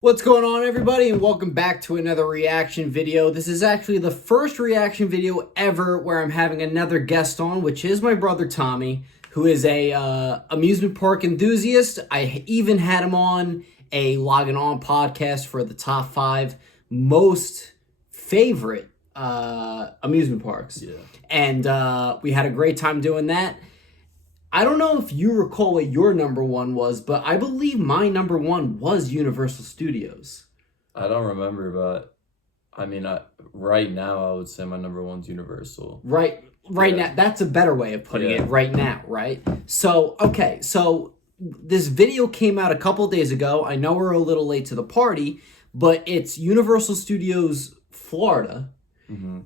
What's going on, everybody, and welcome back to another reaction video. This is actually the first reaction video ever where I'm having another guest on, which is my brother Tommy, who is a amusement park enthusiast. I even had him on a Logging On podcast for the top 5 most favorite amusement parks. Yeah. And we had a great time doing that. I don't know if you recall what your number one was, but I believe my number one was Universal Studios. I don't remember, but I mean, right now I would say my number one's Universal. Right now, that's a better way of putting it. Right now, right? So, okay, so this video came out a couple days ago. I know we're a little late to the party, but it's Universal Studios Florida. Mm-hmm.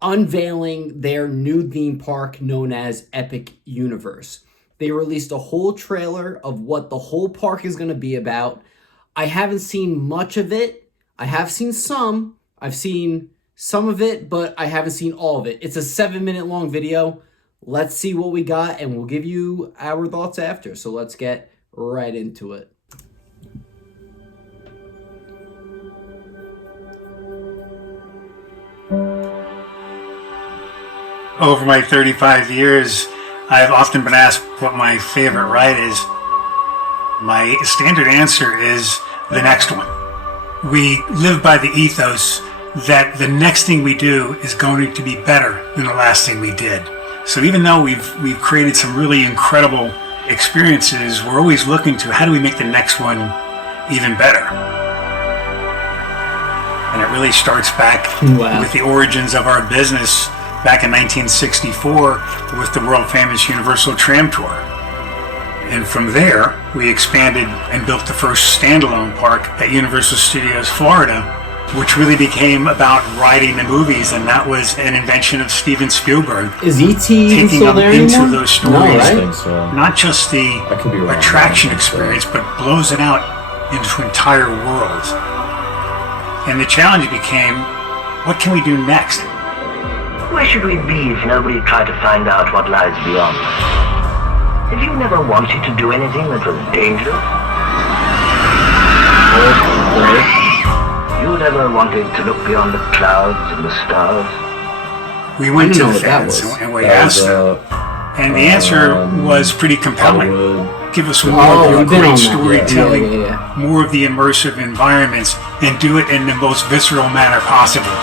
Unveiling their new theme park known as Epic Universe. They released a whole trailer of what the whole park is going to be about. I haven't seen much of it. I have seen some. I've seen some of it, but I haven't seen all of it. It's a 7-minute long video. Let's see what we got, and we'll give you our thoughts after. So let's get right into it. Over my 35 years, I've often been asked what my favorite ride is. My standard answer is the next one. We live by the ethos that the next thing we do is going to be better than the last thing we did. So even though we've created some really incredible experiences, we're always looking to how do we make the next one even better. And it really starts back with the origins of our business back in 1964 with the world-famous Universal Tram Tour. And from there, we expanded and built the first standalone park at Universal Studios Florida, which really became about riding the movies, and that was an invention of Steven Spielberg. Is E.T. taking still them there into anymore? those stories, No, right? I think so. Not just the attraction experience, but blows it out into entire worlds. And the challenge became, what can we do next? Where should we be if nobody tried to find out what lies beyond? Have you never wanted to do anything that was dangerous? You never wanted to look beyond the clouds and the stars? We went to the fans and we asked them, and the answer was pretty compelling. Give us more of your great storytelling, more of the immersive environments, and do it in the most visceral manner possible.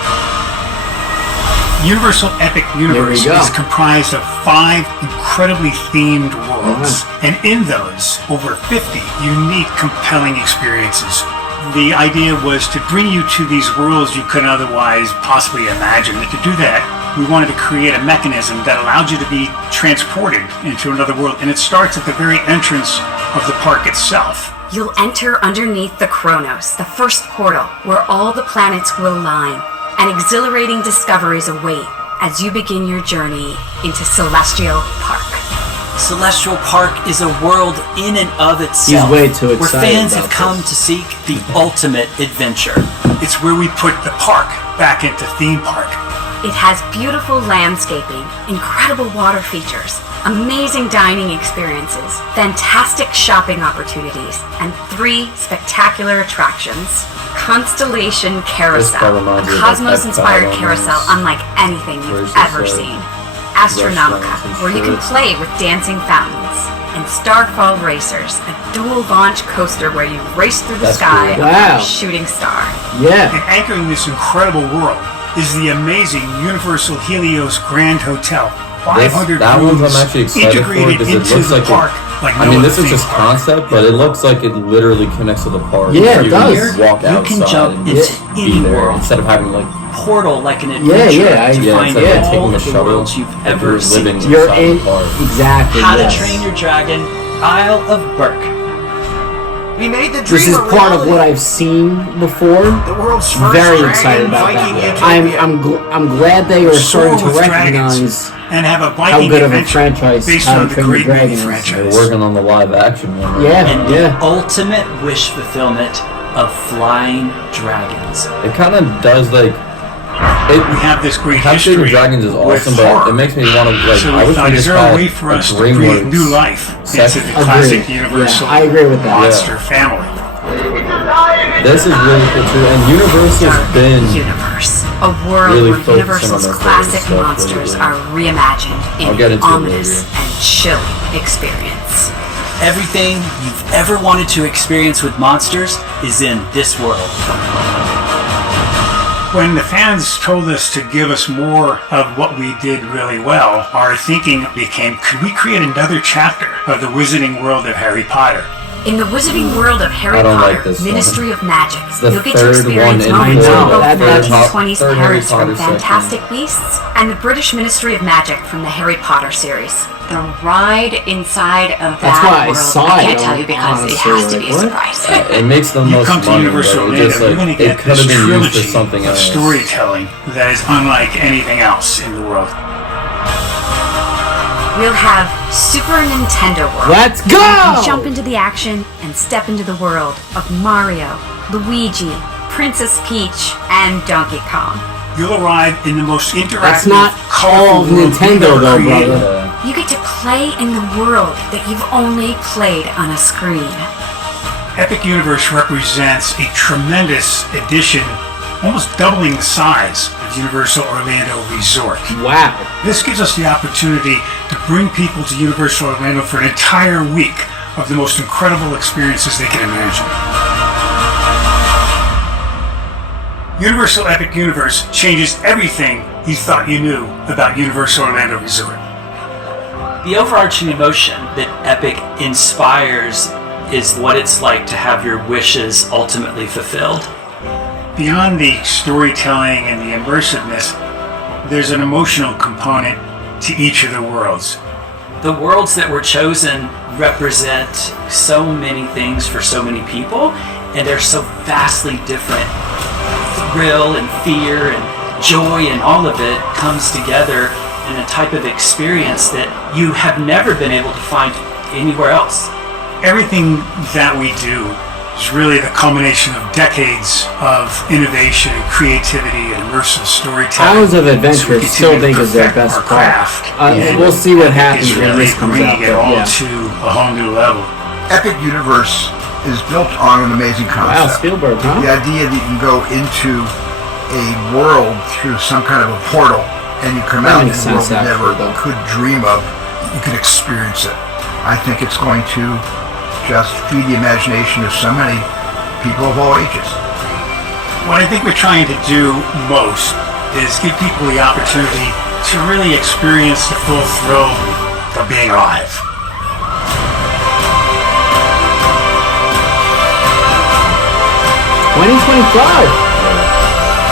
Universal Epic Universe is comprised of 5 incredibly themed worlds, and in those, over 50 unique, compelling experiences. The idea was to bring you to these worlds you couldn't otherwise possibly imagine. And to do that, we wanted to create a mechanism that allowed you to be transported into another world, and it starts at the very entrance of the park itself. You'll enter underneath the Chronos, the first portal, where all the planets will align, and exhilarating discoveries await as you begin your journey into Celestial Park. Celestial Park is a world in and of itself, He's way too excited where fans have about come this. to seek the ultimate adventure. It's where we put the park back into theme park. It has beautiful landscaping, incredible water features, amazing dining experiences, fantastic shopping opportunities, and 3 spectacular attractions. Constellation Carousel, a cosmos-inspired carousel unlike anything you've ever seen. Astronomica, where you can play with dancing fountains. And Starfall Racers, a dual-launch coaster where you race through the sky on a shooting star. Yeah. And anchoring this incredible world is the amazing Universal Helios Grand Hotel. 500 that rooms one's I'm actually excited for because it looks like park like I mean, this is just concept, but it looks like it literally connects to the park. Yeah, you it does. can just walk You outside can jump and into just be any there world. instead of having like Portal like an adventure to find instead of all taking the the shuttle, worlds you've like ever you're seen. living You're inside in the park. exactly. How to Train Your Dragon, Isle of Berk. We made the dream This is a part of reality. what I've seen before. The world's first Very dragon excited about Viking that. utopia. I'm glad they are starting to Soar with dragons recognize and have a how Viking good of a adventure franchise based How on to the Train Your great Dragon movie is. They're franchise. working on the live action one. Yeah, And the ultimate wish fulfillment of flying dragons. It kind of does like We have this great Capturing history Dragons is with awesome, but horror. it makes me want to like. So I we wish thought, we is just there a had way for a us to breathe DreamWorks new life into the section. classic Agreed. Universal Yeah, I agree with that. monster family? It's alive! This is really cool too, and Universal's Dark been Universe, a world really where focusing Universal's on their classic favorite stuff monsters lately. are reimagined in I'll get an into it ominous later. and chilling experience. Everything you've ever wanted to experience with monsters is in this world. When the fans told us to give us more of what we did really well, our thinking became, could we create another chapter of the wizarding world of Harry Potter? In the wizarding world of Harry I don't Potter, like this Ministry of Magic, the you'll get to third experience one in moments the from both That- that's- 1920s third Harry Paris from Potter section. Fantastic Beasts and the British Ministry of Magic from the Harry Potter series. The ride inside of That's that why I world, saw I it, can't tell you because it honestly, has to like, be a what? surprise. It makes the You most come to money, Universal but it Orlando, just you're going like to it get could this have been used for trilogy something of else. storytelling that is unlike anything else in the world. We'll have Super Nintendo World. Let's You can go! jump into the action and step into the world of Mario, Luigi, Princess Peach, and Donkey Kong. You'll arrive in the most interactive, That's not colorful all of world Nintendo we've ever though, created. brother. You get to play in the world that you've only played on a screen. Epic Universe represents a tremendous addition, almost doubling the size of Universal Orlando Resort. Wow. This gives us the opportunity to bring people to Universal Orlando for an entire week of the most incredible experiences they can imagine. Universal Epic Universe changes everything you thought you knew about Universal Orlando Resort. The overarching emotion that Epic inspires is what it's like to have your wishes ultimately fulfilled. Beyond the storytelling and the immersiveness, there's an emotional component to each of the worlds. The worlds that were chosen represent so many things for so many people, and they're so vastly different. Thrill and fear and joy and all of it comes together in a type of experience that you have never been able to find anywhere else. Everything that we do is really the culmination of decades of innovation, creativity, and immersive storytelling. Hours of Adventure So we still continue think to is their perfect best our part. craft. And We'll see what Epic happens is when really this comes bringing out, it but all yeah. to a whole new level. Epic Universe is built on an amazing Wow, concept. Spielberg, The huh? idea that you can go into a world through some kind of a portal and you come That out in a makes world sense, you never actually, though. could dream of, you could experience it. I think it's going to just feed the imagination of so many people of all ages. What I think we're trying to do most is give people the opportunity to really experience the full thrill of being alive. $2025.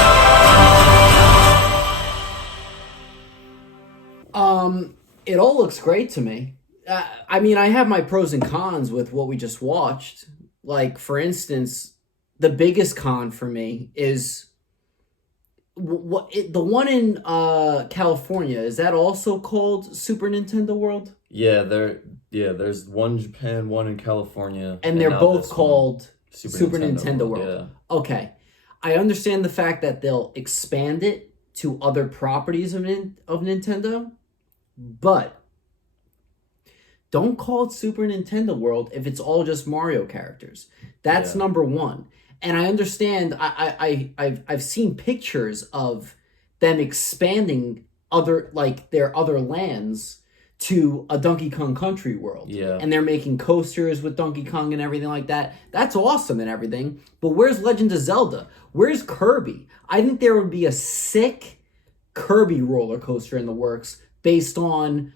It all looks great to me. I mean, I have my pros and cons with what we just watched. Like, for instance, the biggest con for me is the one in California. Is that also called Super Nintendo World? There's one in Japan, one in California, And they're now both this one. called Super Nintendo World. Yeah. Okay. I understand the fact that they'll expand it to other properties of Nintendo, but don't call it Super Nintendo World if it's all just Mario characters. That's number one. And I understand, I've seen pictures of them expanding their other lands to a Donkey Kong Country world. Yeah. And they're making coasters with Donkey Kong and everything like that. That's awesome and everything. But where's Legend of Zelda? Where's Kirby? I think there would be a sick Kirby roller coaster in the works based on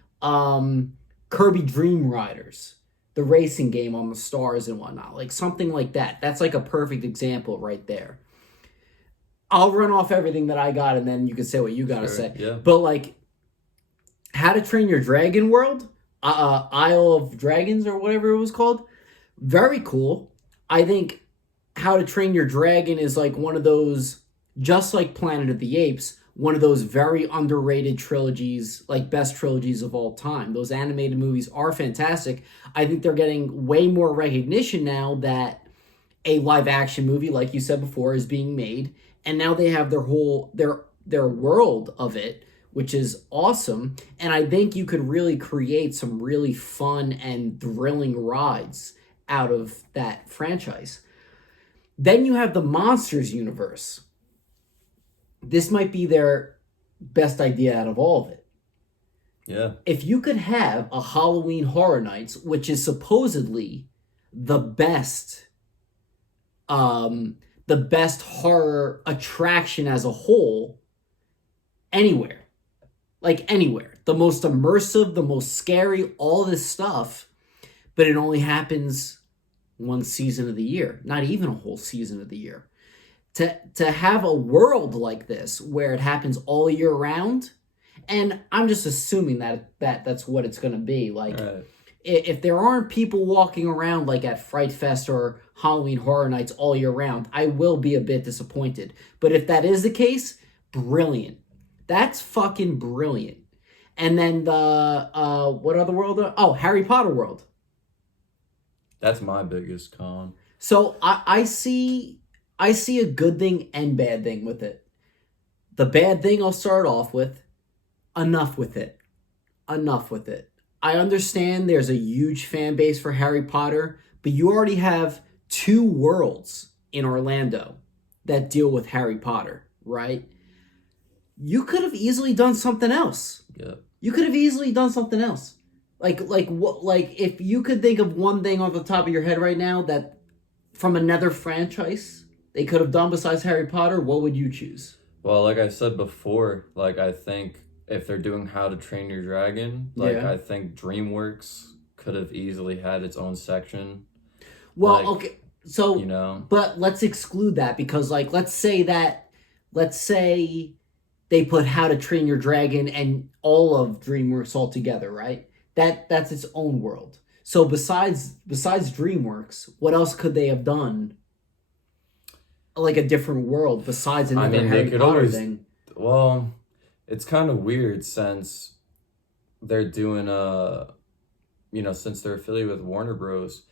Kirby Dream Riders, the racing game on the stars and whatnot. Like something like that. That's like a perfect example right there. I'll run off everything that I got and then you can say what you got to say. Yeah. But like How to Train Your Dragon World, Isle of Dragons or whatever it was called, very cool. I think How to Train Your Dragon is like one of those, just like Planet of the Apes, one of those very underrated trilogies, like best trilogies of all time. Those animated movies are fantastic. I think they're getting way more recognition now that a live action movie, like you said before, is being made. And now they have their world of it, which is awesome. And I think you could really create some really fun and thrilling rides out of that franchise. Then you have the Monsters universe. This might be their best idea out of all of it. Yeah. If you could have a Halloween Horror Nights, which is supposedly the best horror attraction as a whole anywhere. Like anywhere. The most immersive, the most scary, all this stuff, but it only happens one season of the year, not even a whole season of the year. To have a world like this where it happens all year round, and I'm just assuming that's what it's going to be. Like, Right. If there aren't people walking around like at Fright Fest or Halloween Horror Nights all year round, I will be a bit disappointed. But if that is the case, brilliant. That's fucking brilliant. And then the what other world? Oh, Harry Potter world. That's my biggest con. So I see a good thing and bad thing with it. The bad thing I'll start off with, enough with it. Enough with it. I understand there's a huge fan base for Harry Potter, but you already have 2 worlds in Orlando that deal with Harry Potter, right? You could have easily done something else. Yeah. You could have easily done something else. Like if you could think of one thing off the top of your head right now that from another franchise they could have done besides Harry Potter, what would you choose? Well, like I said before, like I think if they're doing How to Train Your Dragon, like Yeah. I think DreamWorks could have easily had its own section. Well, Like, okay, so You know? but let's exclude that because like let's say they put How to Train Your Dragon and all of DreamWorks all together, right? That's its own world. So besides DreamWorks, what else could they have done? Like a different world besides another Harry they could Potter always. thing. Well, it's kind of weird since they're doing since they're affiliated with Warner Bros.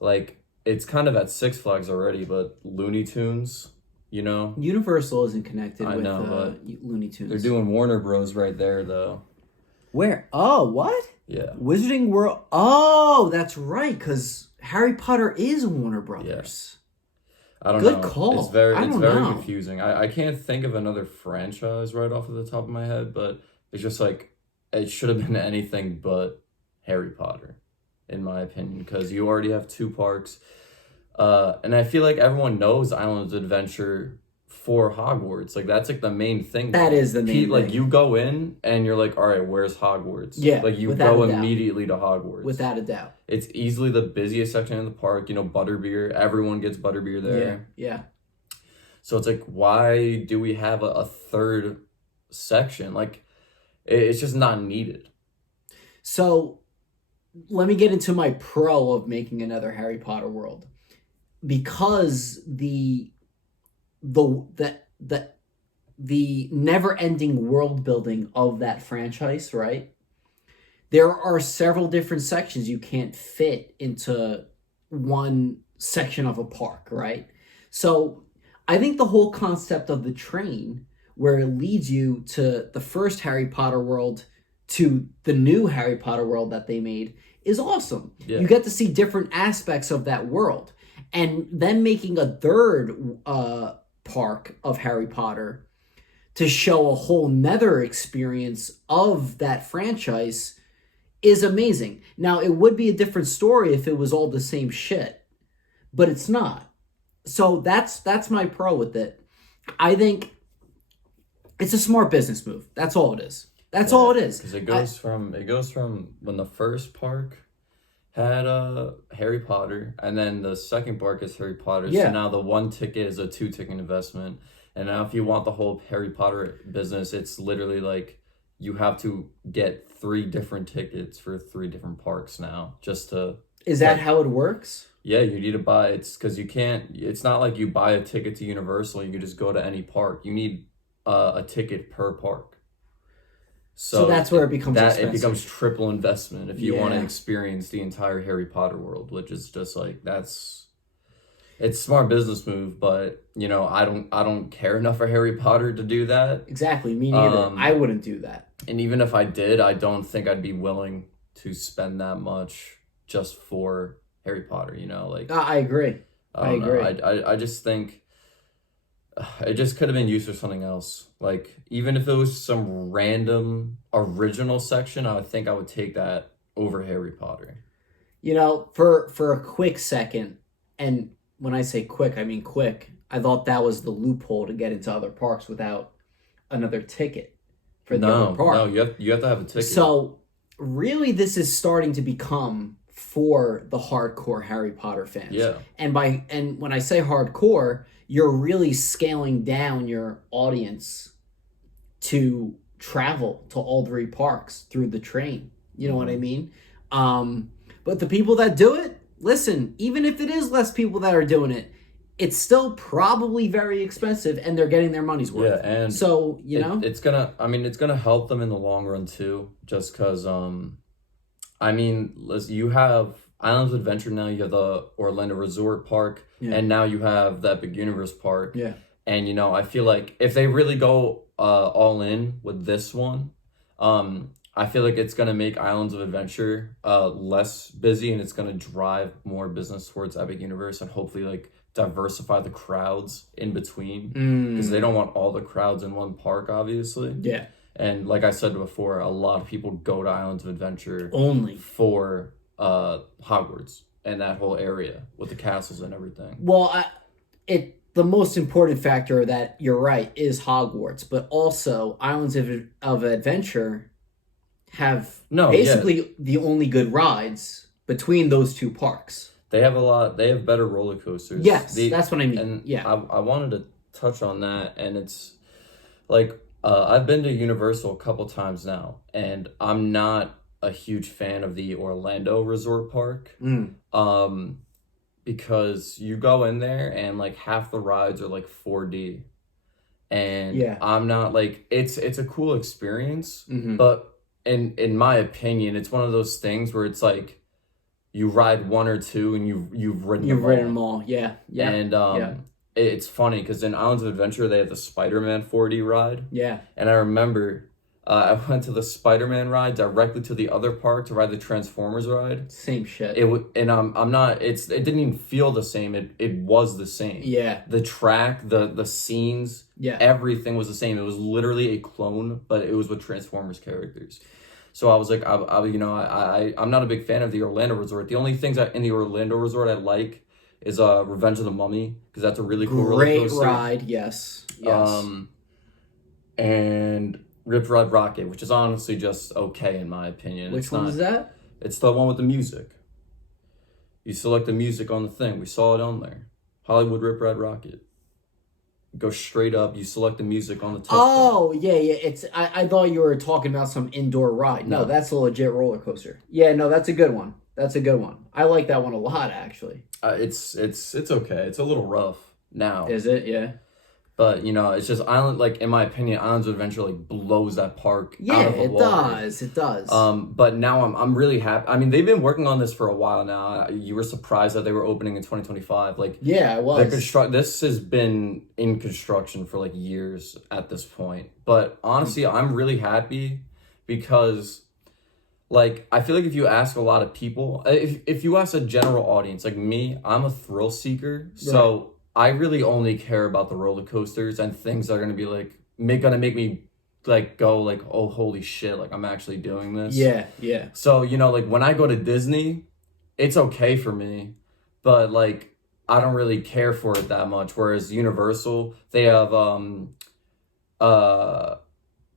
Like it's kind of at Six Flags already, but Looney Tunes, you know, Universal isn't connected I with know, but Looney Tunes. they're doing Warner Bros. Right there though. Where? Oh, what? Yeah. Wizarding World. Oh, that's right, because Harry Potter is Warner Brothers. I don't Good know. call. It's very I don't know. confusing. I can't think of another franchise right off of the top of my head, but it's just like it should have been anything but Harry Potter, in my opinion, because you already have 2 parks. And I feel like everyone knows Islands of Adventure for Hogwarts. Like that's like the main thing. That is the main Like thing. you go in and you're like, all right, where's Hogwarts? Yeah, Like you without go a doubt. immediately to Hogwarts. Without a doubt. It's easily the busiest section in the park. You know, butterbeer. Everyone gets butterbeer there. Yeah. So it's like, why do we have a third section? Like, it's just not needed. So let me get into my pro of making another Harry Potter world. Because the never-ending world building of that franchise, right? There are several different sections you can't fit into one section of a park, right? So I think the whole concept of the train, where it leads you to the first Harry Potter world to the new Harry Potter world that they made, is awesome. Yeah. You get to see different aspects of that world. And then making a third park of Harry Potter to show a whole nother experience of that franchise is amazing. Now, it would be a different story if it was all the same shit, but it's not. So that's my pro with it. I think it's a smart business move. That's all it is. That's all it is. Because it goes from when the first park had Harry Potter, and then the second park is Harry Potter. Yeah. So now the 1 ticket is a 2-ticket investment. And now if you want the whole Harry Potter business, it's literally like you have to get 3 different tickets for 3 different parks now just to... Is that how it works? Yeah, you need to buy... It's because you can't... It's not like you buy a ticket to Universal, you can just go to any park. You need a ticket per park. So that's where it becomes expensive. It becomes triple investment if you want to Yeah. experience the entire Harry Potter world, which is just like it's a smart business move, but you know, I don't care enough for Harry Potter to do that. Exactly, me neither. I wouldn't do that. And even if I did, I don't think I'd be willing to spend that much just for Harry Potter, you know, like I agree. I agree. I just think it just could have been used for something else. Like, even if it was some random original section, I would think I would take that over Harry Potter. You know, for a quick second, and when I say quick, I mean quick, I thought that was the loophole to get into other parks without another ticket for the other park. No, you have to have a ticket. So, really, this is starting to become for the hardcore Harry Potter fans. Yeah. And when I say hardcore, you're really scaling down your audience to travel to all three parks through the train. You know what I mean? But the people that do it, listen, even if it is less people that are doing it, it's still probably very expensive, and they're getting their money's worth. Yeah, and so it's gonna help them in the long run too. Just because, listen, you have Islands of Adventure now. You have the Orlando Resort Park, and now you have the Epic Universe Park. Yeah, and I feel like if they really go all in with this one, I feel like it's gonna make Islands of Adventure less busy, and it's gonna drive more business towards Epic Universe, and hopefully like diversify the crowds in between, because they don't want all the crowds in one park, obviously. Yeah. And like I said before, a lot of people go to Islands of Adventure only for Hogwarts and that whole area with the castles and everything. Well, the most important factor that you're right is Hogwarts, but also Islands of Adventure have the only good rides between those two parks. They have better roller coasters. Yes, that's what I mean. And yeah. I wanted to touch on that, and it's like, I've been to Universal a couple times now, and I'm not a huge fan of the Orlando Resort Park. Because you go in there and like half the rides are like 4D. And I'm not like, it's a cool experience, but in my opinion, it's one of those things where it's like, you ride one or two and you've ridden them all. Yeah. And it's funny because in Islands of Adventure they have the Spider-Man 4D ride. Yeah. And I remember I went to the Spider-Man ride directly to the other park to ride the Transformers ride. Same shit. It didn't even feel the same. It was the same. Yeah. The track, the scenes, everything was the same. It was literally a clone, but it was with Transformers characters. So I was like, I'm not a big fan of the Orlando Resort. The only things in the Orlando Resort I like is Revenge of the Mummy, because that's a really cool roller coaster. Great ride, yes. And Rip Ride Rocket, which is honestly just okay in my opinion. Which one is that? It's the one with the music. You select the music on the thing. We saw it on there. Hollywood Rip Ride Rocket. Go straight up. You select the music on the touchpad. Oh, yeah. It's I thought you were talking about some indoor ride. No, that's a legit roller coaster. Yeah, no, that's a good one. I like that one a lot, actually. It's okay. It's a little rough now. Is it? Yeah. But it's just in my opinion, Islands of Adventure blows that park out of the water. It does. But now I'm really happy. I mean, they've been working on this for a while now. You were surprised that they were opening in 2025. Yeah, I was. This has been in construction for years at this point. But honestly, I'm really happy because I feel like if you ask a lot of people, if you ask a general audience like me, I'm a thrill seeker. So I really only care about the roller coasters and things that are going to be gonna make me go oh, holy shit, I'm actually doing this. Yeah. So, when I go to Disney, it's okay for me, but I don't really care for it that much. Whereas Universal, they have the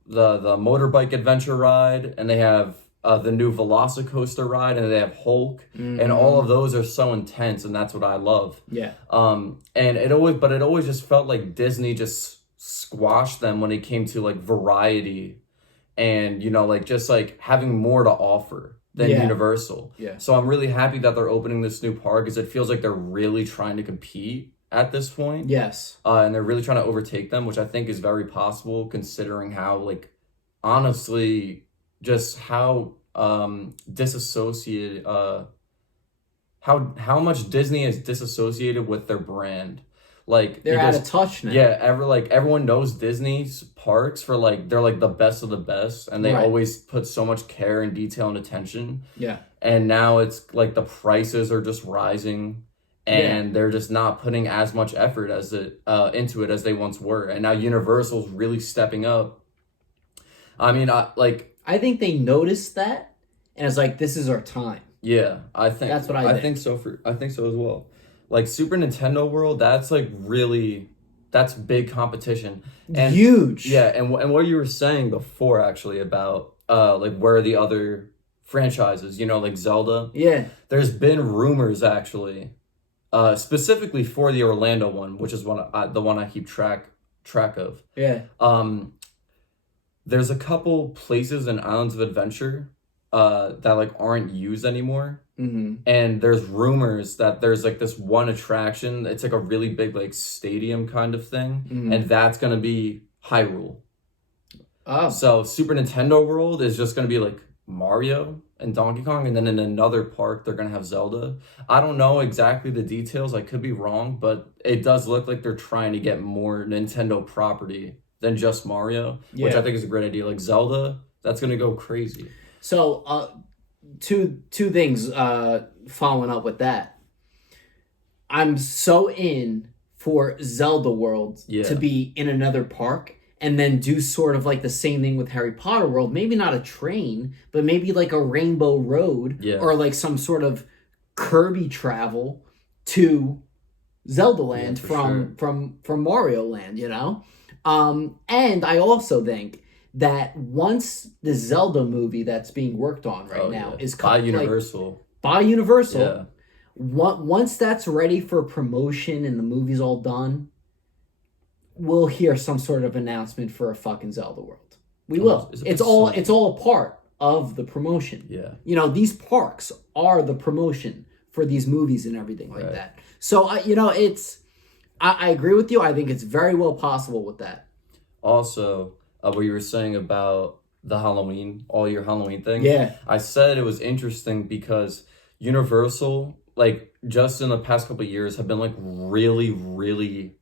motorbike adventure ride, and they have the new Velocicoaster ride, and they have Hulk, and all of those are so intense, and that's what I love. Yeah. And it always just felt like Disney just squashed them when it came to variety, and just having more to offer than Universal. Yeah. So I'm really happy that they're opening this new park, because it feels like they're really trying to compete at this point. Yes. And they're really trying to overtake them, which I think is very possible, considering how honestly, just how disassociated, how much Disney is disassociated with their brand. They're out of touch now. Yeah, everyone knows Disney's parks for they're the best of the best, and they always put so much care and detail and attention. Yeah. And now it's the prices are just rising, and they're just not putting as much effort as into it as they once were. And now Universal's really stepping up. I mean, I think they noticed that, and it's like, this is our time. Yeah, I think that's what I think. I think so as well. Like Super Nintendo World, that's like really, that's big competition. And huge. Yeah, and what you were saying before actually about like where are the other franchises, you know, like Zelda. Yeah. There's been rumors actually, specifically for the Orlando one, which is the one I keep track of. Yeah. There's a couple places in Islands of Adventure that like aren't used anymore. Mm-hmm. And there's rumors that there's like this one attraction. It's like a really big like stadium kind of thing. Mm-hmm. And that's going to be Hyrule. Oh. So Super Nintendo World is just going to be like Mario and Donkey Kong. And then in another park, they're going to have Zelda. I don't know exactly the details. I could be wrong. But it does look like they're trying to get more Nintendo property than just Mario. Yeah. Which I think is a great idea. Like Zelda, that's going to go crazy. So, two things following up with that. I'm so in for Zelda World to be in another park and then do sort of like the same thing with Harry Potter World. Maybe not a train, but maybe like a Rainbow Road or like some sort of Kirby travel to Zelda Land from Mario Land, you know? And I also think that once the Zelda movie that's being worked on right now is by Universal. Once that's ready for promotion and the movie's all done, we'll hear some sort of announcement for a fucking Zelda World. We will. It's all a part of the promotion. Yeah. You know, these parks are the promotion for these movies and everything like that. So, you know, I agree with you. I think it's very well possible with that. Also, what you were saying about the Halloween, all your Halloween thing. Yeah. I said it was interesting because Universal, like, just in the past couple of years have been, like, really, really,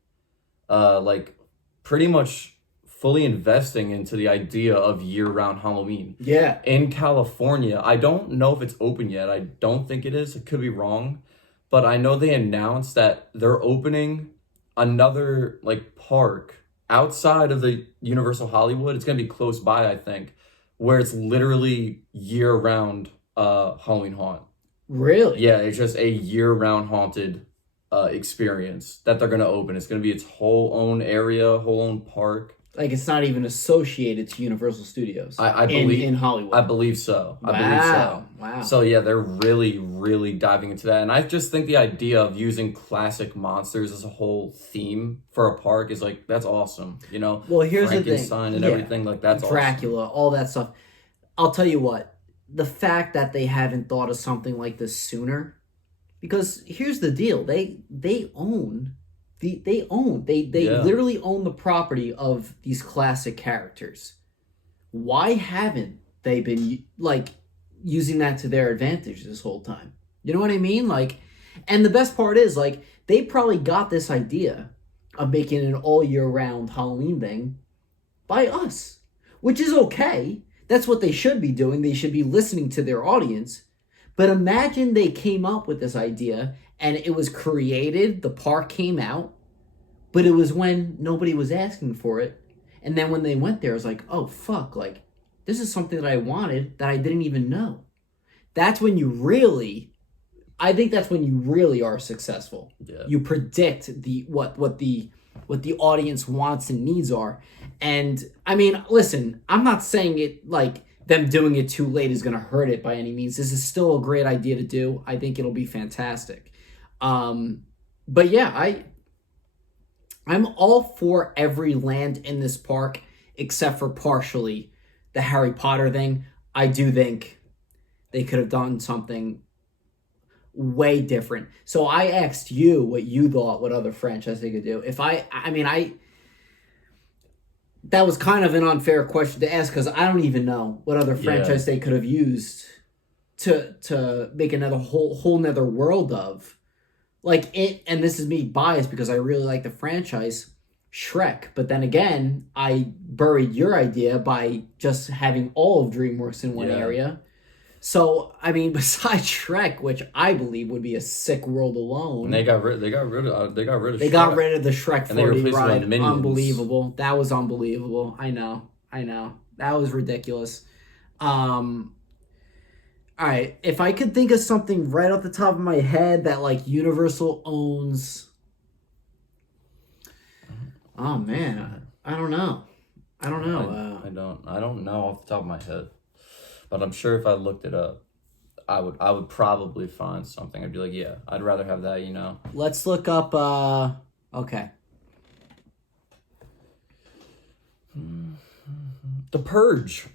like, pretty much fully investing into the idea of year-round Halloween. Yeah. In California, I don't know if it's open yet. I don't think it is. It could be wrong. But I know they announced that they're opening another, like, park outside of the Universal Hollywood. It's going to be close by, I think, where it's literally year-round Halloween haunt. Really? Yeah, it's just a year-round haunted experience that they're going to open. It's going to be its whole own area, whole own park. Like, it's not even associated to Universal Studios. I believe in Hollywood. I believe so. Wow. So yeah, they're really, really diving into that. And I just think the idea of using classic monsters as a whole theme for a park is like, that's awesome. You know, well, here's the thing. Frankenstein and everything, like that's Dracula, awesome. All that stuff. I'll tell you what, the fact that they haven't thought of something like this sooner, because here's the deal. They literally own the property of these classic characters. Why haven't they been like using that to their advantage this whole time? You know what I mean? Like, and the best part is like they probably got this idea of making an all year round Halloween thing by us, which is okay. That's what they should be doing. They should be listening to their audience. But imagine they came up with this idea and it was created, the park came out, but it was when nobody was asking for it. And then when they went there, it was like, oh, fuck, like, this is something that I wanted that I didn't even know. That's when you really, I think that's when you really are successful. Yeah. You predict what the audience wants and needs are. And, I mean, listen, I'm not saying it like them doing it too late is going to hurt it by any means. This is still a great idea to do. I think it'll be fantastic. But yeah, I'm all for every land in this park except for partially the Harry Potter thing. I do think they could have done something way different. So I asked you what you thought, what other franchise they could do. That was kind of an unfair question to ask because I don't even know what other franchise they could have used to make another whole nother world of. Like it, and this is me biased because I really like the franchise, Shrek. But then again, I buried your idea by just having all of DreamWorks in one area. So, I mean, besides Shrek, which I believe would be a sick world alone. And they got rid of Shrek. They got rid of the Shrek And they 4D replaced it with ride. Minions. Unbelievable. That was unbelievable. I know. That was ridiculous. All right. If I could think of something right off the top of my head that like Universal owns. Oh man, I don't know. I don't know off the top of my head. But I'm sure if I looked it up, I would probably find something. I'd be like, yeah, I'd rather have that, you know. Let's look up okay. The Purge.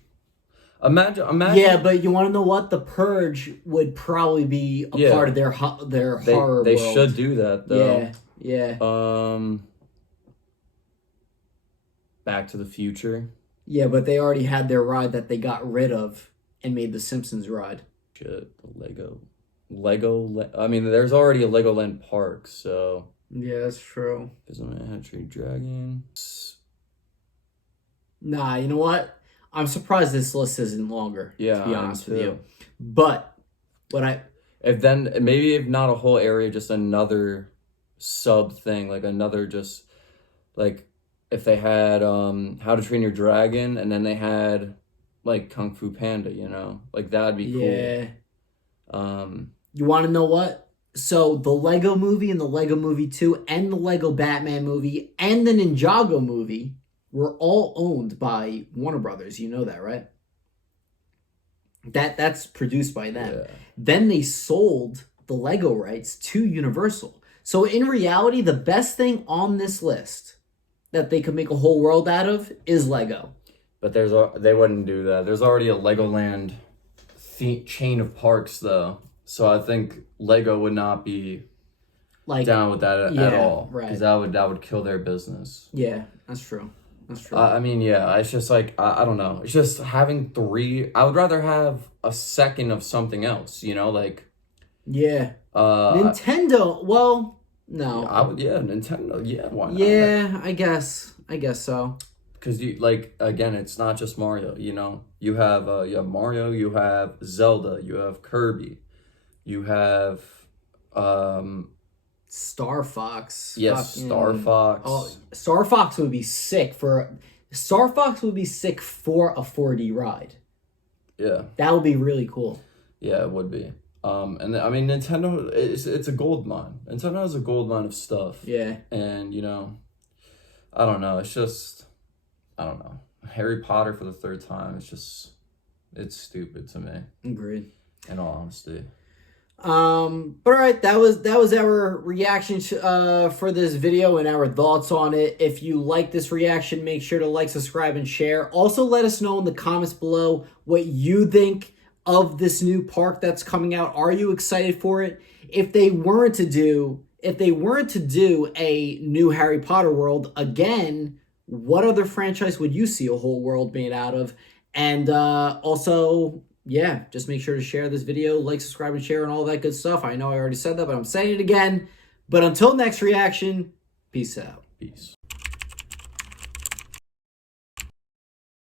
Imagine. Yeah, but you want to know what? The Purge would probably be a part of their horror They world. should do that though. Yeah. Back to the Future. Yeah, but they already had their ride that they got rid of and made the Simpsons ride. Shit, I mean, there's already a Legoland park, so. Yeah, that's true. Because I had Tree Dragon. Nah, you know what? I'm surprised this list isn't longer. Yeah, to be honest with you. But if not a whole area, just another sub thing, like another just like if they had How to Train Your Dragon, and then they had like Kung Fu Panda, you know, like that'd be cool. Yeah. You want to know what? So the Lego Movie and the Lego Movie 2 and the Lego Batman movie and the Ninjago movie were all owned by Warner Brothers. You know that, right? That's produced by them. Yeah. Then they sold the Lego rights to Universal. So in reality, the best thing on this list that they could make a whole world out of is Lego. But they wouldn't do that. There's already a Legoland chain of parks, though. So I think Lego would not be Like down with that at all. Right. Because that would kill their business. Yeah, that's true. That's true. I mean, yeah, it's just like, I don't know. It's just having three. I would rather have a second of something else, you know, like. Yeah. Nintendo, well, no. Nintendo, yeah, why not? Yeah, I guess so. Because again, it's not just Mario, you know. You have Mario, you have Zelda, you have Kirby, you have Star Fox. Yes, Star Fox. Oh, Star Fox would be sick for a 4D ride. Yeah. That would be really cool. Yeah, it would be. And I mean, Nintendo, it's a gold mine. Nintendo has a gold mine of stuff. Yeah. And, you know, I don't know. It's just, I don't know. Harry Potter for the third time. It's stupid to me. Agreed. In all honesty. But all right, that was our reaction for this video and our thoughts on it. If you like this reaction, make sure to like, subscribe, and share. Also, let us know in the comments below what you think of this new park that's coming out. Are you excited for it? If they weren't to do a new Harry Potter world again, what other franchise would you see a whole world made out of? And also, yeah, just make sure to share this video, like, subscribe, and share, and all that good stuff. I know I already said that, but I'm saying it again. But until next reaction, peace out. Peace.